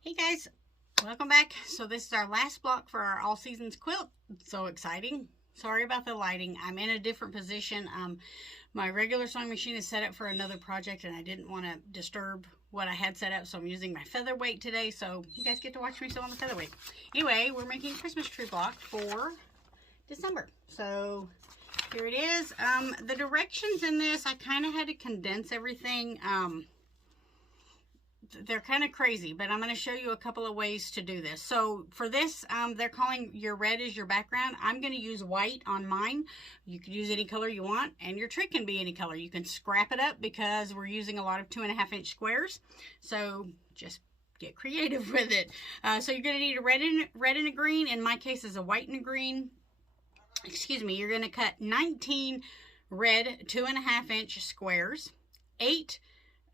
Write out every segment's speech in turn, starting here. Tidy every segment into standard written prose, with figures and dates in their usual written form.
Hey guys, welcome back. So this is our last block for our all seasons quilt. So exciting. Sorry about the lighting. I'm in a different position. My regular sewing machine is set up for another project and I didn't want to disturb what I had set up, so I'm using my featherweight today, so you guys get to watch me sew on the featherweight. Anyway, we're making a Christmas tree block for December. So here it is. The directions in this, I kind of had to condense everything. They're kind of crazy, but I'm going to show you a couple of ways to do this. So for this, they're calling your red is your background. I'm going to use white on mine. You can use any color you want, and your tree can be any color. You can scrap it up because we're using a lot of 2.5 inch squares. So just get creative with it. So you're going to need a red and a green. In my case, is a white and a green. Excuse me. You're going to cut 19 red 2.5 inch squares, 8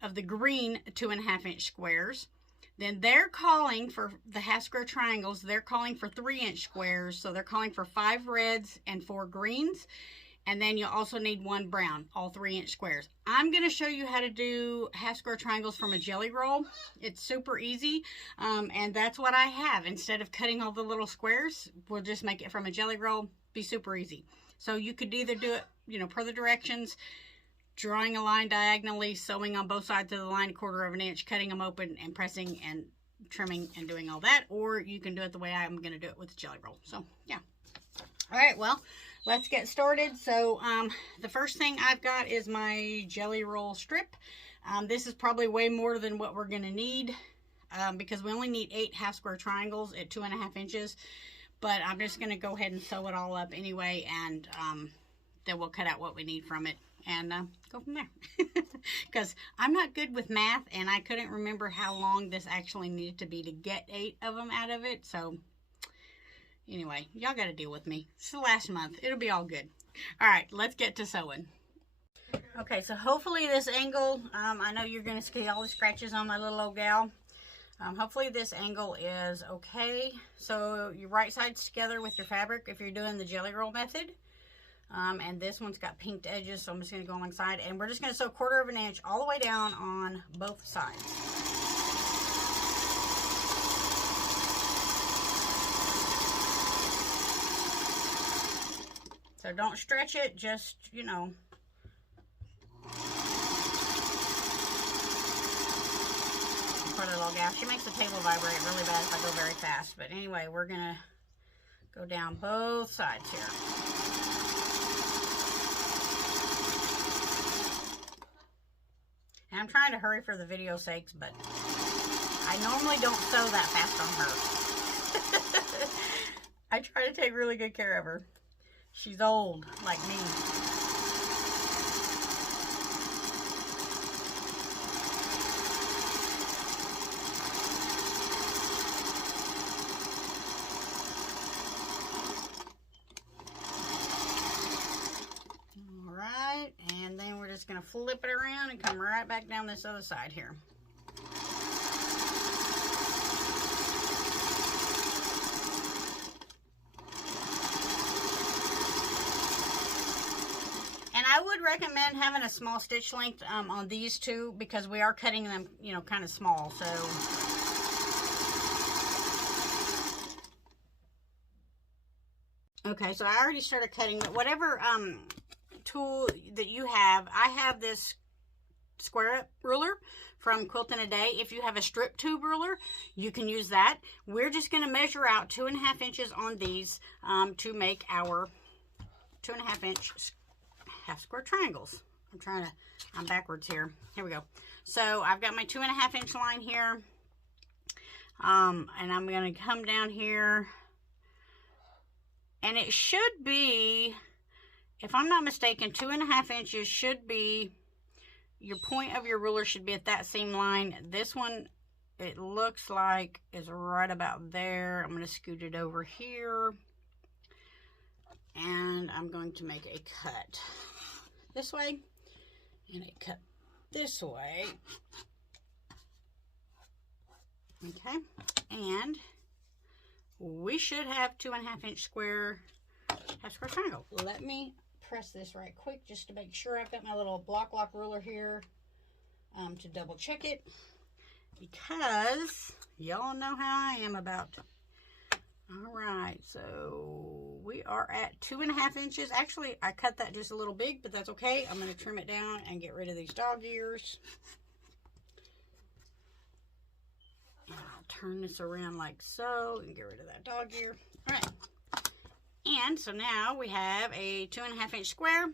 of the green 2.5 inch squares. Then they're calling for the half square triangles. They're calling for 3 inch squares. So they're calling for 5 reds and 4 greens. And then you'll also need 1 brown, all 3 inch squares. I'm going to show you how to do half square triangles from a jelly roll. It's super easy. And that's what I have. Instead of cutting all the little squares, we'll just make it from a jelly roll. Be super easy. So you could either do it, per the directions, drawing a line diagonally, sewing on both sides of the line 1/4 inch, cutting them open and pressing and trimming and doing all that, or you can do it the way I'm going to do it with the jelly roll. So yeah. All right, well, let's get started. So the first thing I've got is my jelly roll strip. This is probably way more than what we're going to need because we only need 8 half square triangles at 2.5 inches, but I'm just going to go ahead and sew it all up anyway, and then we'll cut out what we need from it and go from there. Because I'm not good with math, and I couldn't remember how long this actually needed to be to get 8 of them out of it. So anyway, y'all got to deal with me. It's the last month. It'll be all good. All right, let's get to sewing. Okay, so hopefully this angle, I know you're going to see all the scratches on my little old gal. Hopefully this angle is okay. So your right side's together with your fabric if you're doing the jelly roll method. And this one's got pinked edges, so I'm just going to go alongside, and we're just going to sew 1/4 inch all the way down on both sides. So don't stretch it, just, Poor little gal. She makes the table vibrate really bad if I go very fast. But anyway, we're going to go down both sides here. And I'm trying to hurry for the video's sakes, but I normally don't sew that fast on her. I try to take really good care of her. She's old, like me. And then we're just going to flip it around and come right back down this other side here. And I would recommend having a small stitch length on these two, because we are cutting them, kind of small. So okay, so I already started cutting, but whatever tool that you have, I have this square up ruler from Quilt in a Day. If you have a strip tube ruler, you can use that. We're just going to measure out 2.5 inches on these to make our 2.5 inch half square triangles. I'm backwards here. Here we go. So I've got my 2.5 inch line here, and I'm going to come down here, and it should be, if I'm not mistaken, 2.5 inches should be, your point of your ruler should be at that same line. This one, it looks like, is right about there. I'm going to scoot it over here, and I'm going to make a cut this way, and a cut this way. Okay, and we should have 2.5 inch square half square triangle. Let me press this right quick just to make sure. I've got my little block lock ruler here to double check it, because Y'all know how I am about. All right, so we are at 2.5 inches. Actually, I cut that just a little big, but that's okay. I'm going to trim it down and get rid of these dog ears. And I'll turn this around like so and get rid of that dog ear. All right. And so now we have a 2.5 inch square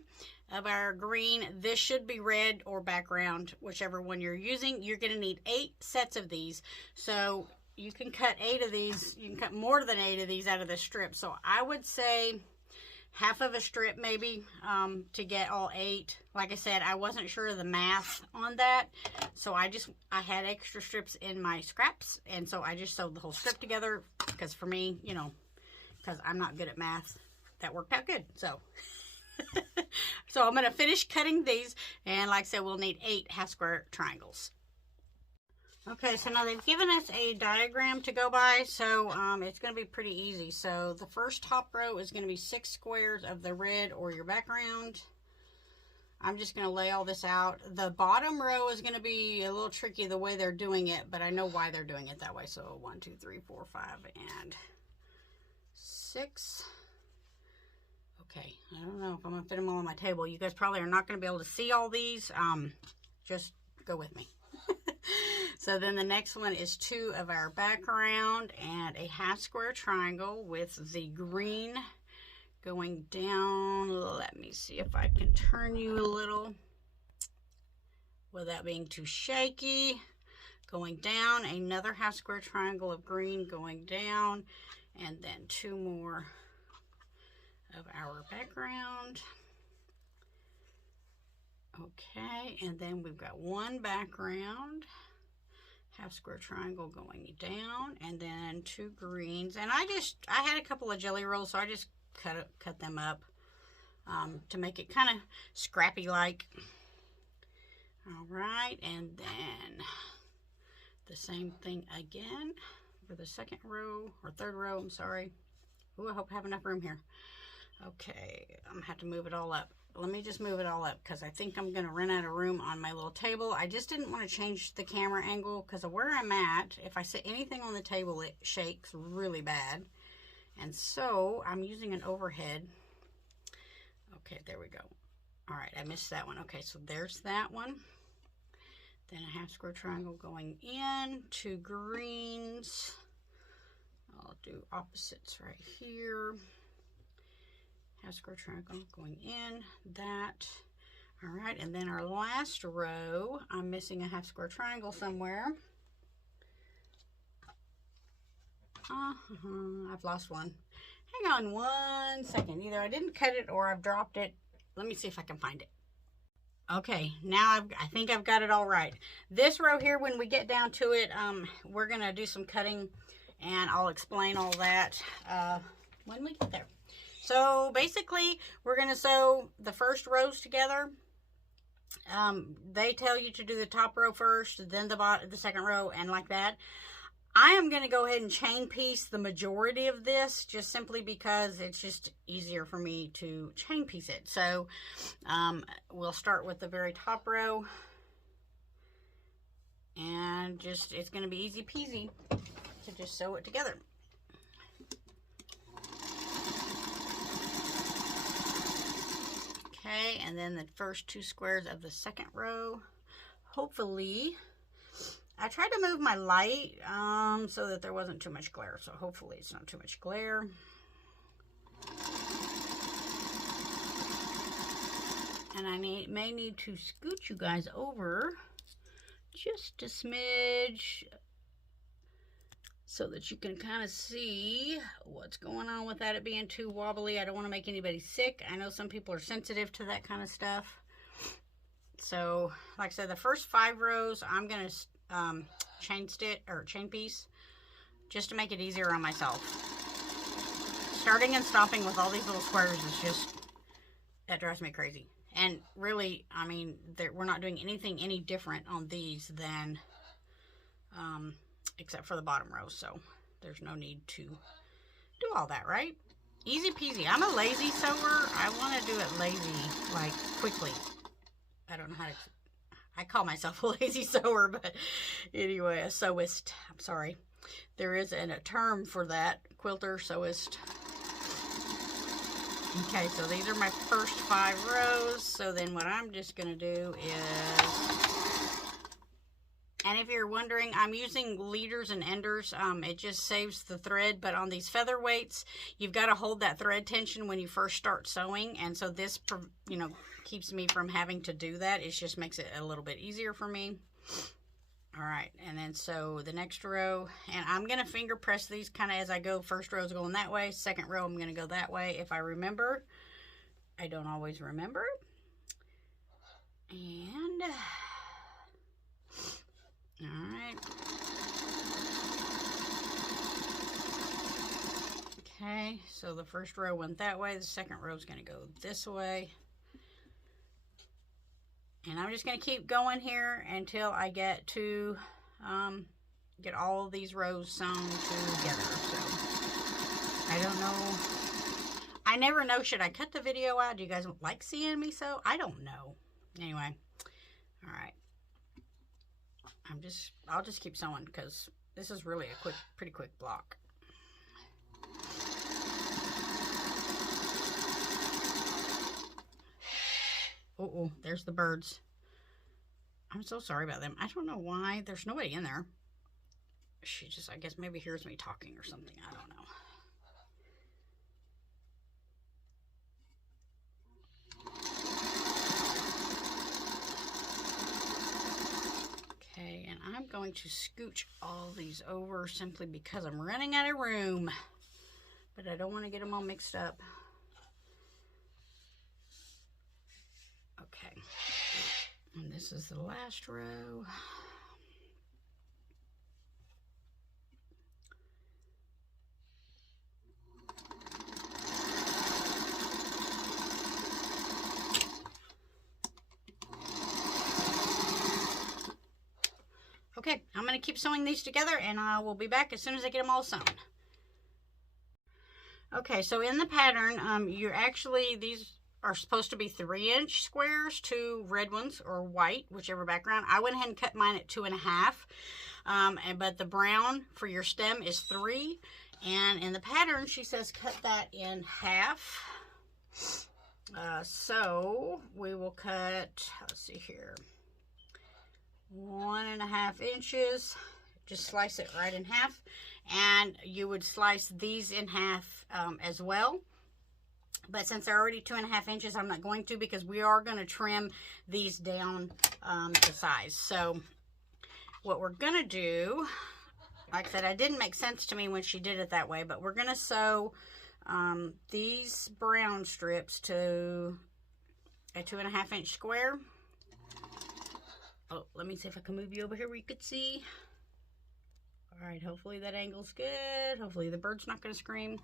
of our green. This should be red or background, whichever one you're using. You're going to need 8 sets of these. So you can cut 8 of these. You can cut more than 8 of these out of the strip. So I would say half of a strip maybe to get all 8. Like I said, I wasn't sure of the math on that. So I had extra strips in my scraps. And so I just sewed the whole strip together because for me, you know, because I'm not good at math, that worked out good. So, so I'm going to finish cutting these. And like I said, we'll need 8 half square triangles. Okay, so now they've given us a diagram to go by. So it's going to be pretty easy. So the first top row is going to be 6 squares of the red or your background. I'm just going to lay all this out. The bottom row is going to be a little tricky the way they're doing it, but I know why they're doing it that way. So 1, 2, 3, 4, 5, and 6. Okay, I don't know if I'm going to fit them all on my table. You guys probably are not going to be able to see all these. Just go with me. So then the next one is 2 of our background and a half square triangle with the green going down. Let me see if I can turn you a little without being too shaky. Going down, another half square triangle of green going down, and then 2 more of our background. Okay, and then we've got 1 background, half square triangle going down, and then 2 greens. And I had a couple of jelly rolls, so I just cut them up to make it kind of scrappy like. All right, and then the same thing again for the second row, or third row, I'm sorry. Ooh, I hope I have enough room here. Okay, I'm gonna have to move it all up. Let me just move it all up because I think I'm gonna run out of room on my little table. I just didn't want to change the camera angle because of where I'm at. If I set anything on the table, it shakes really bad. And so I'm using an overhead. Okay, there we go. All right, I missed that one. Okay, so there's that one. Then a half square triangle going in, 2 greens. I'll do opposites right here. Half square triangle going in, that. All right, and then our last row, I'm missing a half square triangle somewhere. I've lost one. Hang on 1 second. Either I didn't cut it or I've dropped it. Let me see if I can find it. Okay, now I think I've got it all right. This row here, when we get down to it, we're going to do some cutting, and I'll explain all that when we get there. So basically, we're going to sew the first rows together. They tell you to do the top row first, then the second row, and like that. I am going to go ahead and chain piece the majority of this, just simply because it's just easier for me to chain piece it. So we'll start with the very top row, and just it's going to be easy peasy to just sew it together. Okay, and then the first 2 squares of the second row. Hopefully, I tried to move my light so that there wasn't too much glare. So hopefully it's not too much glare. And I may need to scoot you guys over just a smidge so that you can kind of see what's going on without it being too wobbly. I don't want to make anybody sick. I know some people are sensitive to that kind of stuff. So, like I said, the first 5 rows, I'm going to chain stitch or chain piece just to make it easier on myself. Starting and stopping with all these little squares is just, that drives me crazy. And really, I mean, we're not doing anything any different on these than except for the bottom row, so there's no need to do all that, right? Easy peasy. I'm a lazy sewer. I want to do it lazy, like quickly. I don't know how to, I call myself a lazy sewer, but anyway, a sewist. I'm sorry. There is a term for that, quilter, sewist. Okay, so these are my first 5 rows. So then what I'm just going to do is, and if you're wondering, I'm using leaders and enders. It just saves the thread, but on these featherweights, you've got to hold that thread tension when you first start sewing, and so this, you know, keeps me from having to do that. It just makes it a little bit easier for me. All right, and then so the next row, and I'm going to finger press these kind of as I go. First row is going that way, second row I'm going to go that way if I remember. I don't always remember. And all right. Okay, so the first row went that way, the second row is going to go this way. And I'm just going to keep going here until I get to get all of these rows sewn together. So I don't know. I never know, should I cut the video out? Do you guys like seeing me sew? I don't know. Anyway, all right. I'll just keep sewing because this is really a pretty quick block. Oh, there's the birds. I'm so sorry about them. I don't know why. There's nobody in there. She just, I guess, maybe hears me talking or something. I don't know. Okay, and I'm going to scooch all these over simply because I'm running out of room. But I don't want to get them all mixed up. Okay, and this is the last row. Okay, I'm going to keep sewing these together and I will be back as soon as I get them all sewn. Okay, so in the pattern, these are supposed to be 3-inch squares, 2 red ones or white, whichever background. I went ahead and cut mine at 2.5, but the brown for your stem is 3. And in the pattern, she says cut that in half. So we will cut, let's see here, 1.5 inches. Just slice it right in half, and you would slice these in half as well. But since they're already 2.5 inches, I'm not going to, because we are going to trim these down to size. So what we're going to do, like I said, it didn't make sense to me when she did it that way, but we're going to sew these brown strips to a 2.5 inch square. Oh, let me see if I can move you over here where you could see. All right, hopefully that angle's good. Hopefully the bird's not going to scream.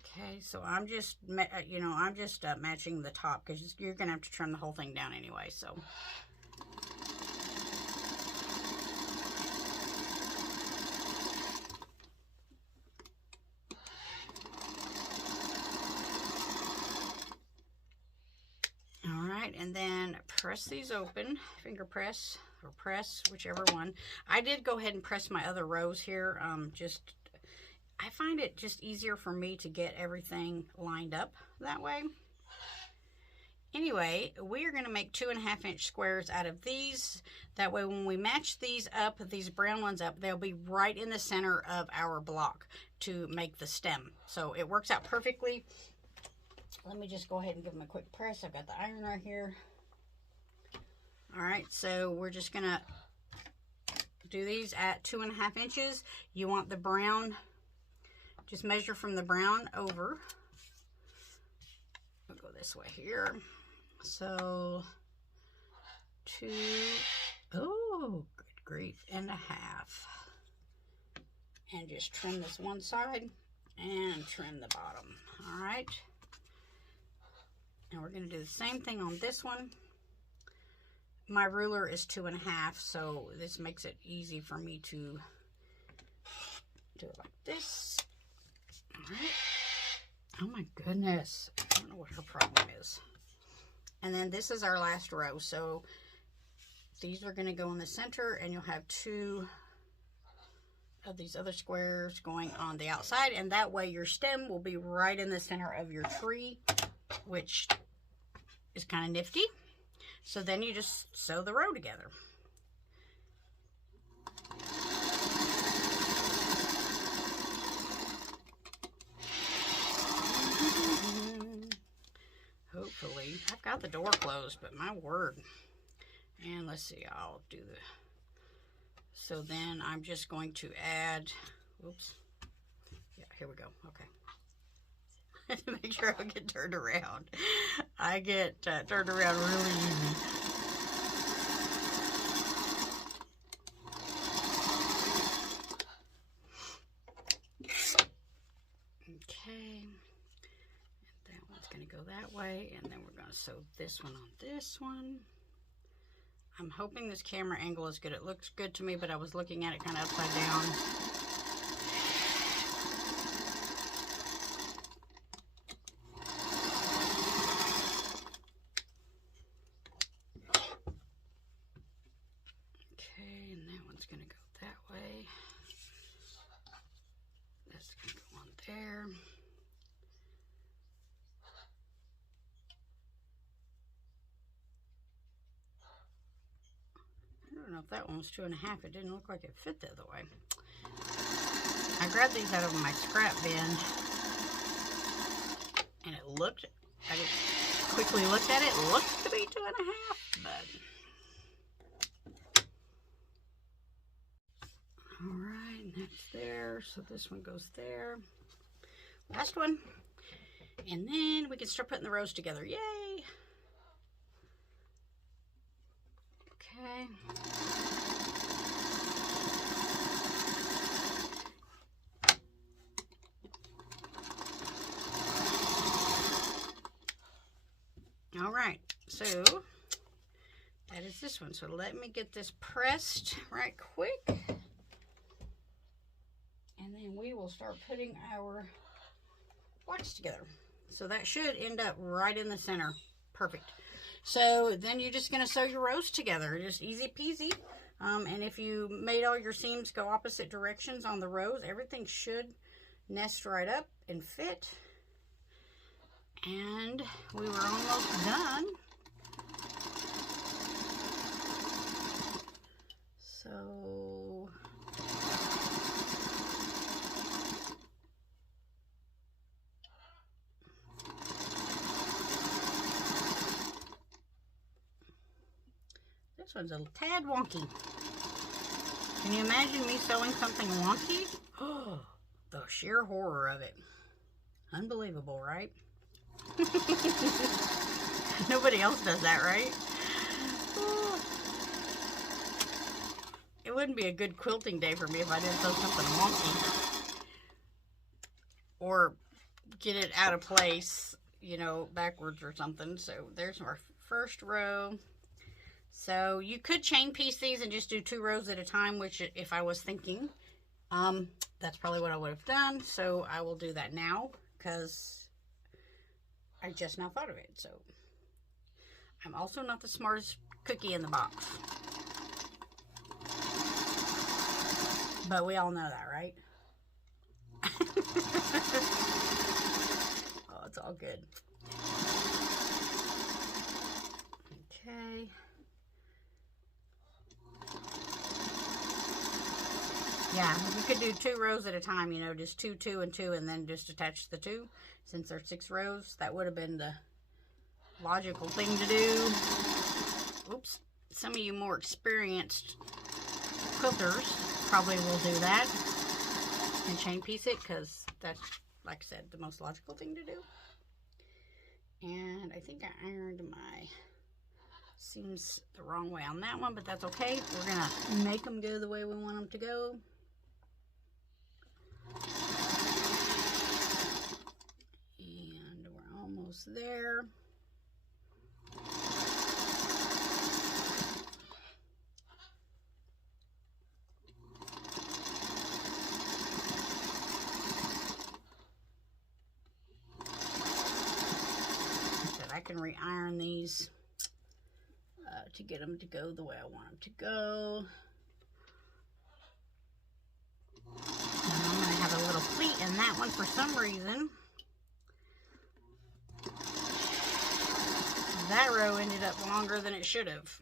Okay, so I'm just, matching the top because you're going to have to trim the whole thing down anyway, so. And then press these open, finger press or press, whichever one. I did go ahead and press my other rows here. I find it just easier for me to get everything lined up that way. Anyway, we are going to make 2.5 inch squares out of these. That way when we match these up, these brown ones up, they'll be right in the center of our block to make the stem. So it works out perfectly. Let me just go ahead and give them a quick press. I've got the iron right here. All right, so we're just gonna do these at 2.5 inches. You want the brown, just measure from the brown over. We'll go this way here. So 2, oh, good grief, and a half. And just trim this one side and trim the bottom. All right. And we're going to do the same thing on this one. My ruler is 2.5, so this makes it easy for me to do it like this. All right. Oh my goodness. I don't know what her problem is. And then this is our last row. So these are going to go in the center, and you'll have 2 of these other squares going on the outside, and that way your stem will be right in the center of your tree, which is kind of nifty. So then you just sew the row together. Hopefully, I've got the door closed, but my word. And let's see, I'll do the, so then I'm just going to add, whoops. Yeah, here we go, okay. To make sure I don't get turned around. I get turned around really easy. Okay. And that one's going to go that way. And then we're going to sew this one on this one. I'm hoping this camera angle is good. It looks good to me, but I was looking at it kind of upside down. Okay, and that one's going to go that way. That's going to go on there. I don't know if that one was 2.5. It didn't look like it fit the other way. I grabbed these out of my scrap bin, and it looked, I just quickly looked at it, it looks to be 2.5, but. Alright, that's there, so this one goes there. Last one. And then we can start putting the rows together. Yay! Okay. All right, so that is this one. So let me get this pressed right quick. And then we will start putting our blocks together. So that should end up right in the center. Perfect. So then you're just going to sew your rows together. Just easy peasy. And if you made all your seams go opposite directions on the rows, everything should nest right up and fit. And we were almost done. So this one's a tad wonky. Can you imagine me sewing something wonky? Oh, the sheer horror of it. Unbelievable, right? Nobody else does that, right? Oh. It wouldn't be a good quilting day for me if I didn't sew something wonky. Or get it out of place, you know, backwards or something. So there's our first row. So you could chain piece these and just do 2 rows at a time, which if I was thinking, that's probably what I would have done. So I will do that now because I just now thought of it. So I'm also not the smartest cookie in the box. But we all know that, right? Oh, it's all good. Okay. Yeah, you could do 2 rows at a time, you know, just 2, 2, and 2, and then just attach the 2. Since there's 6 rows, that would have been the logical thing to do. Oops. Some of you more experienced quilters probably will do that and chain piece it, because that's, like I said, the most logical thing to do. And I think I ironed my seams the wrong way on that one, but that's okay. We're going to make them go the way we want them to go. And we're almost there. I can re-iron these to get them to go the way I want them to go. And I'm going to have a little pleat in that one for some reason. That row ended up longer than it should have.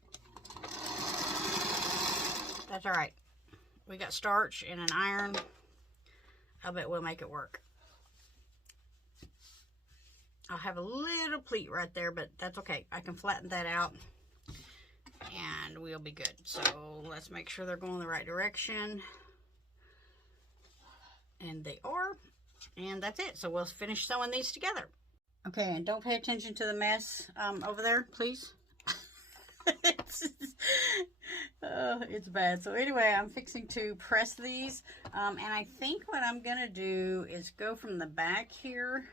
That's all right. We got starch and an iron. I bet we'll make it work. I'll have a little pleat right there, but that's okay. I can flatten that out and we'll be good. So let's make sure they're going the right direction. And they are. And that's it. So we'll finish sewing these together. Okay, and don't pay attention to the mess over there, please. It's bad. So anyway, I'm fixing to press these. And I think what I'm going to do is go from the back here.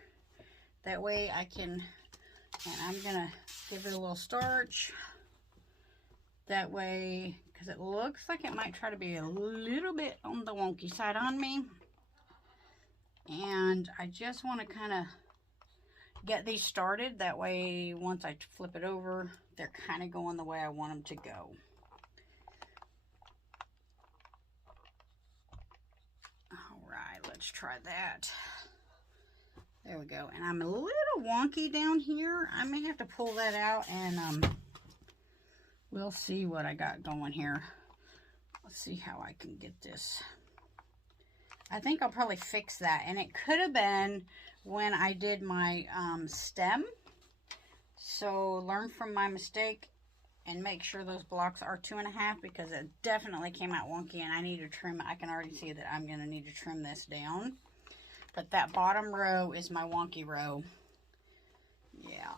That way I can, and I'm going to give it a little starch. That way, because it looks like it might try to be a little bit on the wonky side on me. And I just want to kind of get these started. That way, once I flip it over, they're kind of going the way I want them to go. All right, let's try that. There we go. And I'm a little wonky down here. I may have to pull that out and we'll see what I got going here. Let's see how I can get this. I think I'll probably fix that. And it could have been when I did my stem. So learn from my mistake and make sure those blocks are 2.5, because it definitely came out wonky and I need to trim. I can already see that I'm going to need to trim this down. But that bottom row is my wonky row. Yeah.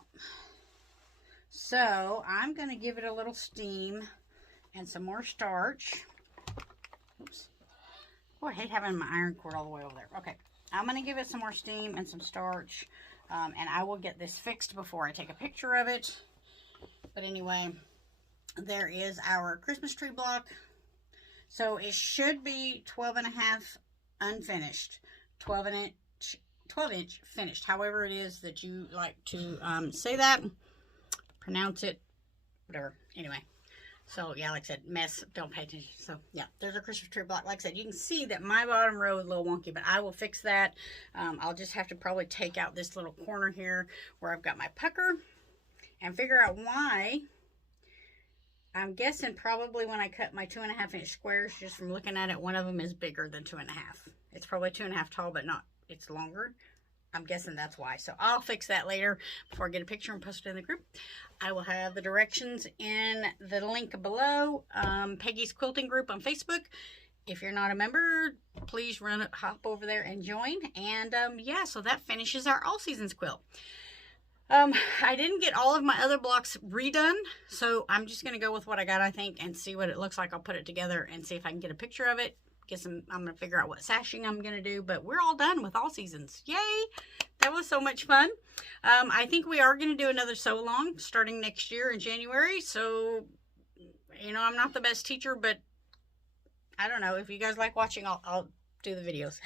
So I'm going to give it a little steam and some more starch. Oops. Oh, I hate having my iron cord all the way over there. Okay. I'm going to give it some more steam and some starch. And I will get this fixed before I take a picture of it. But anyway, there is our Christmas tree block. So it should be 12.5 unfinished. 12 inch finished. However it is that you like to say that. Pronounce it. Whatever. Anyway. So, yeah, like I said, mess, don't pay attention. So, yeah, there's a Christmas tree block. Like I said, you can see that my bottom row is a little wonky, but I will fix that. I'll just have to probably take out this little corner here where I've got my pucker and figure out why. I'm guessing probably when I cut my 2.5 inch squares, just from looking at it, one of them is bigger than 2.5. It's probably 2.5 tall, but not, it's longer. I'm guessing that's why. So I'll fix that later before I get a picture and post it in the group. I will have the directions in the link below. Peggy's Quilting Group on Facebook. If you're not a member, please hop over there and join. And yeah, so that finishes our All Seasons quilt. I didn't get all of my other blocks redone, so I'm just going to go with what I got, I think, and see what it looks like. I'll put it together and see if I can get a picture of it. I'm going to figure out what sashing I'm going to do, but we're all done with All Seasons. Yay! That was so much fun. I think we are going to do another sew along starting next year in January. So, you know, I'm not the best teacher, but I don't know. If you guys like watching, I'll do the videos.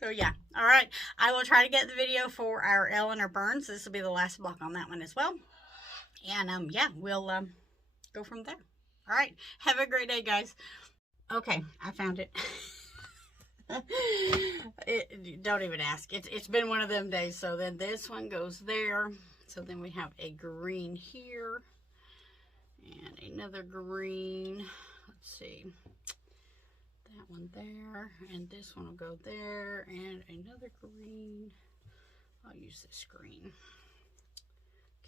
So, yeah. All right. I will try to get the video for our Eleanor Burns. This will be the last block on that one as well. And, yeah, we'll go from there. All right. Have a great day, guys. Okay, I found it. Don't even ask. It's been one of them days. So then this one goes there. So then we have a green here. And another green. Let's see. That one there. And this one will go there. And another green. I'll use this green.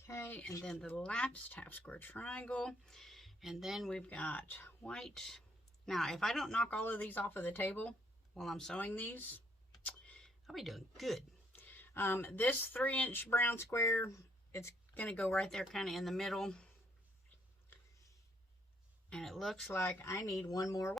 Okay, and then the last half square triangle. And then we've got white. Now, if I don't knock all of these off of the table while I'm sewing these, I'll be doing good. This 3-inch brown square, it's going to go right there kind of in the middle. And it looks like I need one more